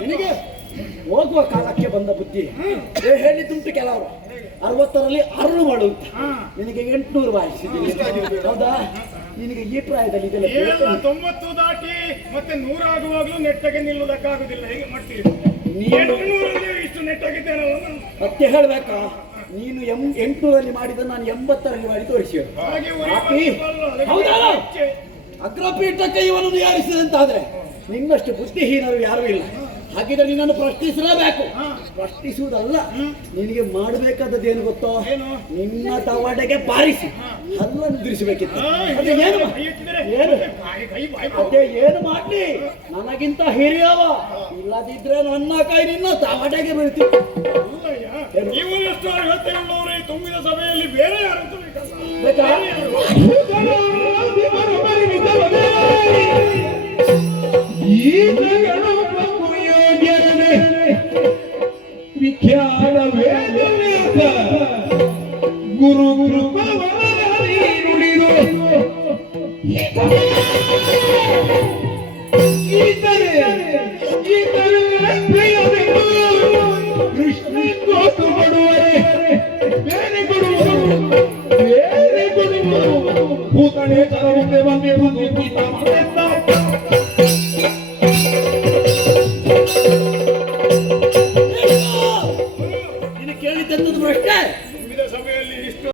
ನಿನಗೆ ಹೋಗುವ ಕಾಲಕ್ಕೆ ಬಂದ ಬುದ್ಧಿ ಹೇಳಿದ್ದುಂಟು. ಕೆಲವರು 60ರಲ್ಲಿ 6 ಮಾಡು ಅಂತ ನಿನಗೆ 800 ಬಾಯಿಸಿದ್ದೀನಿ. ಹೌದಾ? ನಿನಗೆ ಈ ಪ್ರಾಯದಲ್ಲಿ 90 ದಾಟಿ ಮತ್ತೆ 100 ಆಗುವಾಗಲೂ ನೆಟ್ಟಗೆ ನಿಲ್ಲುವುದಕ್ಕಾಗುದಿಲ್ಲ. ಹೇಗೆ ಮಾಡ್ತೀರಿ? ಇಷ್ಟು ನೆಟ್ಟಾಗಿದ್ದೇನೆ ಮತ್ತೆ ಹೇಳ್ಬೇಕಾ? ನೀನು 800ರಲ್ಲಿ ಮಾಡಿದ ನಾನು 80ರಲ್ಲಿ ಮಾಡಿ ತೋರಿಸಿ. ಅಗ್ರಪೀಠಕ್ಕೆ ಇವನನ್ನು ಯಾರಿಸಿದಂತಾದ್ರೆ ನಿನ್ನಷ್ಟು ಬುದ್ಧಿಹೀನರು ಯಾರೂ ಇಲ್ಲ. ಹಾಗಿದ್ರೆ ನಿನ್ನನ್ನು ಪ್ರಶ್ನಿಸಲೇಬೇಕು. ಪ್ರಶ್ನಿಸುವುದಲ್ಲ, ನಿನಗೆ ಮಾಡಬೇಕಾದದ್ದೇನು ಗೊತ್ತೋ? ನಿನ್ನ ತವಡೆಗೆ ಬಾರಿಸಿ ಹಲ್ಲನ್ನು ದುರಿಸಬೇಕಿತ್ತು. ಅದೇ ಏನು ಮಾಡ್ಲಿ? ನನಗಿಂತ ಹಿರಿಯವ, ಇಲ್ಲದಿದ್ರೆ ನನ್ನ ಕೈ ನಿನ್ನ ತವಡೆಗೆ ಬೀಳ್ತಿತ್ತು. ತುಂಬಿದ ಸಭೆಯಲ್ಲಿ ಬೇರೆ ಯಾರು ವಿಖ್ಯಾತ ವೇದ ಗುರು ಗುರು ನುಡಿದು ಕೃಷ್ಣ ಗೋತು ಕೊಡುವರೆ ಬೇರೆ ಕೊಡುವರು ಬೇರೆ ಕೊಡುವರು ಭೂತಣೆ ತರ ಮುಂದೆ ಬಂದಿರುವುದು ಕೇಳಿದ್ದದ್ದು ಪ್ರಶ್ನೆ